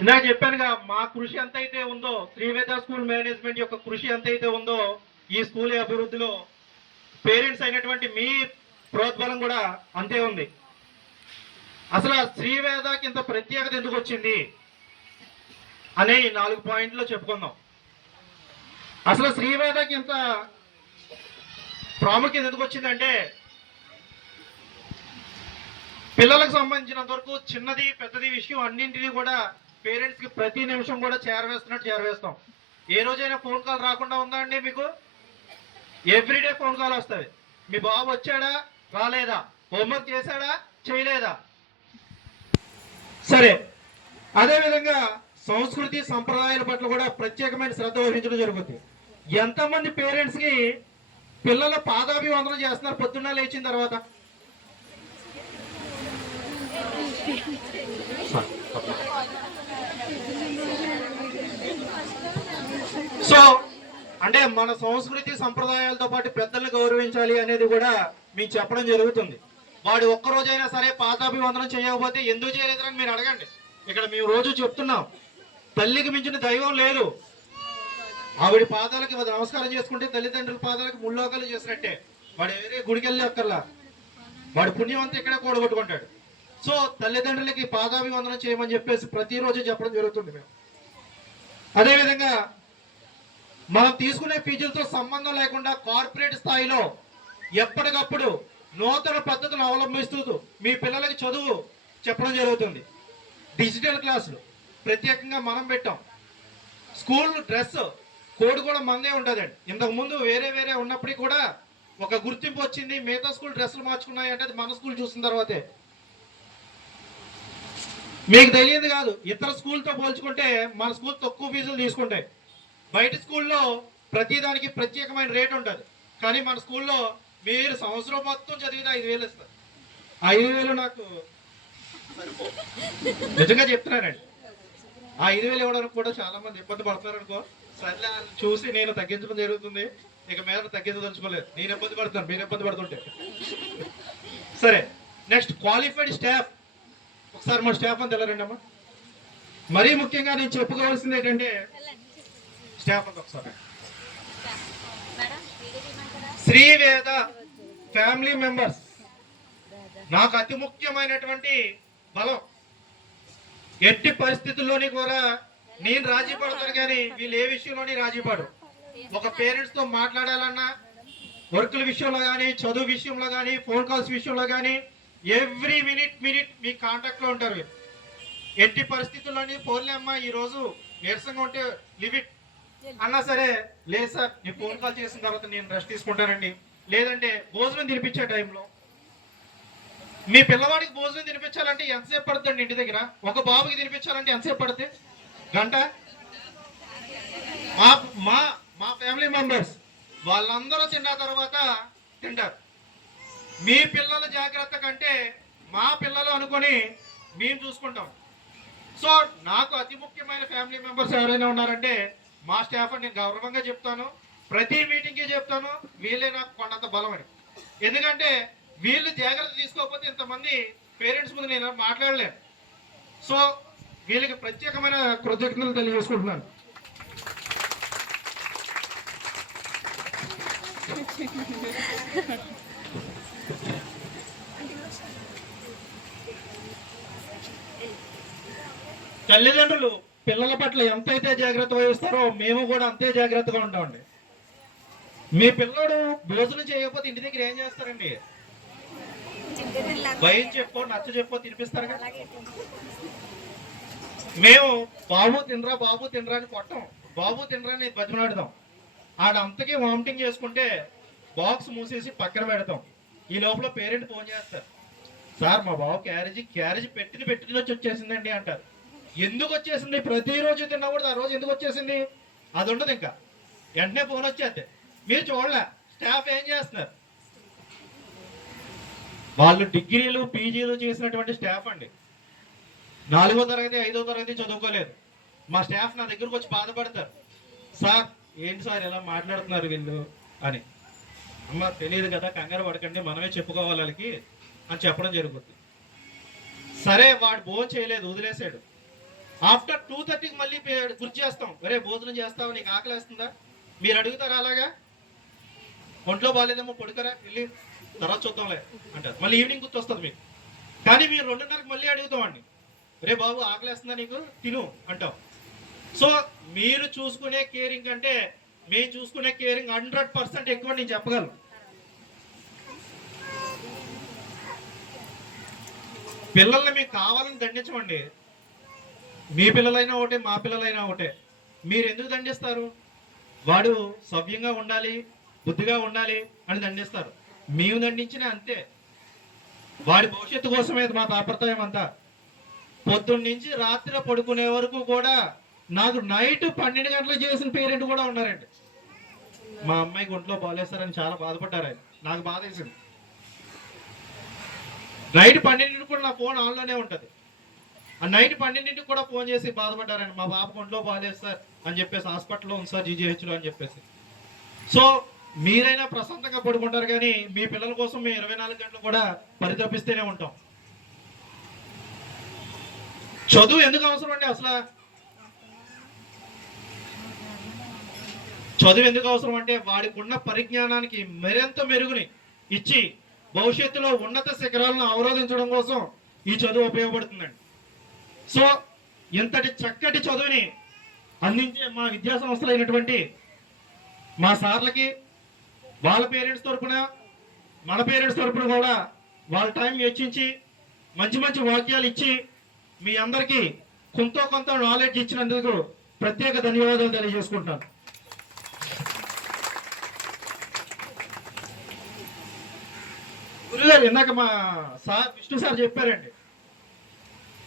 ఇందాక చెప్పానుగా మా కృషి ఎంతైతే ఉందో, శ్రీవేద స్కూల్ మేనేజ్మెంట్ యొక్క కృషి ఎంతైతే ఉందో ఈ స్కూల్ అభివృద్ధిలో పేరెంట్స్ అయినటువంటి మీ ప్రోద్బలం కూడా అంతే ఉంది. అసలు శ్రీవేదకి ఇంత ప్రత్యేకత ఎందుకు వచ్చింది అనే ఈ 4 పాయింట్లు చెప్పుకుందాం. అసలు శ్రీవేదకి ఇంత ప్రాముఖ్యత ఎందుకు వచ్చిందంటే, పిల్లలకు సంబంధించినంత వరకు చిన్నది పెద్దది విషయం అన్నింటినీ కూడా పేరెంట్స్ కి ప్రతి నిమిషం కూడా చేరవేస్తాం. ఏ రోజైనా ఫోన్ కాల్ రాకుండా ఉందా అండి మీకు? ఎవ్రీడే ఫోన్ కాల్ వస్తుంది. మీ బాబు వచ్చాడా రాలేదా, హోంవర్క్ చేశాడా చేయలేదా. సరే, అదేవిధంగా సంస్కృతి సంప్రదాయాల పట్ల కూడా ప్రత్యేకమైన శ్రద్ధ వహించడం జరుగుతుంది. ఎంతమంది పేరెంట్స్ కి పిల్లల పాదాభివందనం చేస్తున్నారు పొద్దున్న లేచిన తర్వాత? సో అంటే మన సంస్కృతి సంప్రదాయాలతో పాటు పెద్దల్ని గౌరవించాలి అనేది కూడా మీకు చెప్పడం జరుగుతుంది. వాడు ఒక్కరోజైనా సరే పాదాభివందనం చేయకపోతే ఎందుకు చేయలేదని మీరు అడగండి. ఇక్కడ మేము రోజు చెప్తున్నాం, తల్లికి మించిన దైవం లేదు. ఆవిడ పాదాలకి నమస్కారం చేసుకుంటే తల్లిదండ్రుల పాదాలకి ముల్లోకాలు చేసినట్టే. వాడు వేరే గుడికి వెళ్ళి అక్కర్లా, వాడు పుణ్యం అంతా ఇక్కడే కూడగొట్టుకుంటాడు. సో తల్లిదండ్రులకి పాదాభివందనం చేయమని చెప్పేసి ప్రతిరోజు చెప్పడం జరుగుతుంది మేము. అదేవిధంగా మనం తీసుకునే ఫీజులతో సంబంధం లేకుండా కార్పొరేట్ స్థాయిలో ఎప్పటికప్పుడు నూతన పద్ధతులు అవలంబిస్తూ మీ పిల్లలకి చదువు చెప్పడం జరుగుతుంది. డిజిటల్ క్లాసులు ప్రత్యేకంగా మనం పెట్టాం. స్కూల్ డ్రెస్ కోడ్ కూడా మనదే ఉంటుందండి. ఇంతకుముందు వేరే వేరే ఉన్నప్పటికీ కూడా ఒక గుర్తింపు వచ్చింది. మిగతా స్కూల్ డ్రెస్సులు మార్చుకున్నాయి అంటే అది మన స్కూల్ చూసిన తర్వాతే. మీకు తెలియదు కాదు, ఇతర స్కూల్తో పోల్చుకుంటే మన స్కూల్ తక్కువ ఫీజులు తీసుకుంటాయి. బయట స్కూల్లో ప్రతిదానికి ప్రత్యేకమైన రేట్ ఉంటుంది. కానీ మన స్కూల్లో మీరు సంవత్సరం మొత్తం చదివితే 5,000 ఇస్తారు. 5,000 నాకు నిజంగా చెప్తున్నానండి. ఆ 5,000 ఇవ్వడానికి కూడా చాలా మంది ఇబ్బంది పడుతున్నారు అనుకో. సర్లే చూసి నేను తగ్గించడం జరుగుతుంది. ఇక మీద తగ్గించదలుచుకోలేదు. నేను ఇబ్బంది పడుతున్నాను, మీరు ఇబ్బంది పడుతుంటే. సరే, నెక్స్ట్ క్వాలిఫైడ్ స్టాఫ్. ఒకసారి మా స్టాఫ్ అని తెలరండి అమ్మా. మరీ ముఖ్యంగా నేను చెప్పుకోవాల్సింది ఏంటంటే స్టాఫ్ అంతా ఒకసారి శ్రీవేద ఫ్యామిలీ మెంబర్స్ నాకు అతి ముఖ్యమైనటువంటి బలం. ఎట్టి పరిస్థితుల్లోని కూడా నేను రాజీ పడతాను, కానీ వీళ్ళు ఏ విషయంలోని రాజీ పడరు. ఒక పేరెంట్స్ తో మాట్లాడాలన్నా, వర్కుల విషయంలో కానీ, చదువు విషయంలో కానీ, ఫోన్ కాల్స్ విషయంలో కానీ ఎవ్రీ మినిట్ మీ కాంటాక్ట్ లో ఉంటారు. ఎట్టి పరిస్థితుల్లోని ఫోన్లే అమ్మా ఈ రోజు నీరసంగా ఉంటే లిమిట్ అన్నా సరే, లేదు సార్ నేను ఫోన్ కాల్ చేసిన తర్వాత నేను రెస్ట్ తీసుకుంటానండి. లేదంటే భోజనం తినిపించే టైంలో, మీ పిల్లవాడికి భోజనం తినిపించాలంటే ఎంతసేపు పడుతుంది ఇంటి దగ్గర? ఒక బాబుకి తినిపించాలంటే ఎంతసేపు పడుతుంది? గంట. మా ఫ్యామిలీ మెంబర్స్ వాళ్ళందరూ తిన్న తర్వాత తింటారు. మీ పిల్లల జాగ్రత్త కంటే మా పిల్లలు అనుకొని మేము చూసుకుంటాం. సో నాకు అతి ముఖ్యమైన ఫ్యామిలీ మెంబర్స్ ఎవరైనా ఉన్నారంటే మా స్టాఫ్ అని నేను గౌరవంగా చెప్తాను. ప్రతి మీటింగ్కి చెప్తాను, వీళ్ళే నాకు కొండంత బలం అని. ఎందుకంటే వీళ్ళు జాగ్రత్త తీసుకోకపోతే ఇంతమంది పేరెంట్స్ ముందు నేను మాట్లాడలేను. సో వీళ్ళకి ప్రత్యేకమైన కృతజ్ఞతలు తెలియజేసుకుంటున్నాను. తల్లిదండ్రులు పిల్లల పట్ల ఎంతైతే జాగ్రత్త వహిస్తారో మేము కూడా అంతే జాగ్రత్తగా ఉంటామండి. మీ పిల్లడు భోజనం చేయకపోతే ఇంటి దగ్గర ఏం చేస్తారండి? భయం చెప్పో నచ్చ చెప్పో తినిపిస్తారు కదా. మేము బాబు తినరా అని కొట్టం, బాబు తినరా అని బతిమలాడతాం. ఆడంతకీ వామిటింగ్ చేసుకుంటే బాక్స్ మూసేసి పక్కన పెడతాం. ఈ లోపల పేరెంట్ ఫోన్ చేస్తారు, సార్ మా బాబు క్యారేజీ పెట్టిన వచ్చేసిందండి అంటారు. ఎందుకు వచ్చేసింది? ప్రతిరోజు తిన్నా కూడా ఆ రోజు ఎందుకు వచ్చేసింది అది ఉండదు. ఇంకా వెంటనే ఫోన్ వచ్చేస్తే మీరు చూడలే. స్టాఫ్ ఏం చేస్తున్నారు? వాళ్ళు డిగ్రీలు పీజీలు చేసినటువంటి స్టాఫ్ అండి. 4వ తరగతి 5వ తరగతి చదువుకోలేదు. మా స్టాఫ్ నా దగ్గరకు వచ్చి బాధపడతారు, సార్ ఏంటి సార్ ఎలా మాట్లాడుతున్నారు వీళ్ళు అని. అమ్మ తెలియదు కదా, కంగారు పడకండి, మనమే చెప్పుకోవాలి వాళ్ళకి అని చెప్పడం జరుగుతుంది. సరే వాడు భోజనం చేయలేదు, వదిలేసాడు. ఆఫ్టర్ 2:30కి మళ్ళీ గుర్తు చేస్తాం, ఒరే భోజనం చేస్తావా, నీకు ఆకలేస్తుందా? మీరు అడుగుతారా అలాగా? ఒంట్లో బాగాలేదేమో పడుకరా వెళ్ళి తర్వాత చూద్దాంలే అంటారు. మళ్ళీ ఈవినింగ్ గుర్తు వస్తుంది మీకు. కానీ మీరు 2:30కి మళ్ళీ అడుగుతామండి, రే బాబు ఆకలేస్తుందా నీకు, తిను అంటాం. సో మీరు చూసుకునే కేరింగ్ కంటే మేము చూసుకునే కేరింగ్ 100% ఎక్కువ నేను చెప్పగలను. పిల్లల్ని మీకు కావాలని దండించమండి. మీ పిల్లలైనా ఒకటే, మా పిల్లలైనా ఒకటే. మీరు ఎందుకు దండిస్తారు? వాడు సవ్యంగా ఉండాలి, బుద్ధిగా ఉండాలి అని దండిస్తారు. మేము దండించినా అంతే. వాడి భవిష్యత్తు కోసమే మా తాపత్రయం అంతా. పొద్దున్న నుంచి రాత్రి పడుకునే వరకు కూడా నాకు నైట్ 12 గంటలు చేసిన పేరెంట్ కూడా ఉన్నారండి. మా అమ్మాయికి ఒంట్లో బాగాలేస్తారని చాలా బాధపడ్డారు ఆయన. నాకు బాధ వేసింది. నైట్ 12కి కూడా నా ఫోన్ ఆన్లోనే ఉంటుంది. ఆ నైట్ 12కి కూడా ఫోన్ చేసి బాధపడ్డారండి, మా బాబుకి ఒంట్లో బాగాలేదు సార్ అని చెప్పేసి, హాస్పిటల్లో ఉంది సార్ జీజీహెచ్లో అని చెప్పేసి. సో మీరైనా ప్రశాంతంగా పడుకుంటారు, కానీ మీ పిల్లల కోసం మేము 24 గంటలు కూడా పరితపిస్తూనే ఉంటాం. చదువు ఎందుకు అవసరం అండి అసలు? చదువు ఎందుకు అవసరం అంటే వాడికి ఉన్న పరిజ్ఞానానికి మరింత మెరుగుని ఇచ్చి భవిష్యత్తులో ఉన్నత శిఖరాలను అవరోధించడం కోసం ఈ చదువు ఉపయోగపడుతుందండి. సో ఇంతటి చక్కటి చదువుని అందించే మా విద్యా సంస్థలైనటువంటి మా సార్లకి, వాళ్ళ పేరెంట్స్ తరఫున, మన పేరెంట్స్ తరఫున కూడా వాళ్ళ టైం వెచ్చించి మంచి మంచి వాక్యాలు ఇచ్చి మీ అందరికీ కొంత నాలెడ్జ్ ఇచ్చినందుకు ప్రత్యేక ధన్యవాదాలు తెలియజేసుకుంటున్నాను. గురుగారు ఇందాక మా సార్ విష్ణు సార్ చెప్పారండి,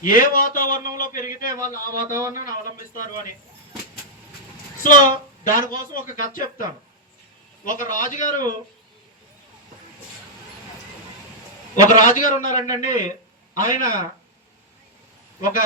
ఏ వాతావరణంలో పెరిగితే వాళ్ళు ఆ వాతావరణాన్ని అవలంబిస్తారు అని. సో దానికోసం ఒక కథ చెప్తాను. ఒక రాజుగారు ఉన్నారండి. ఆయన ఒక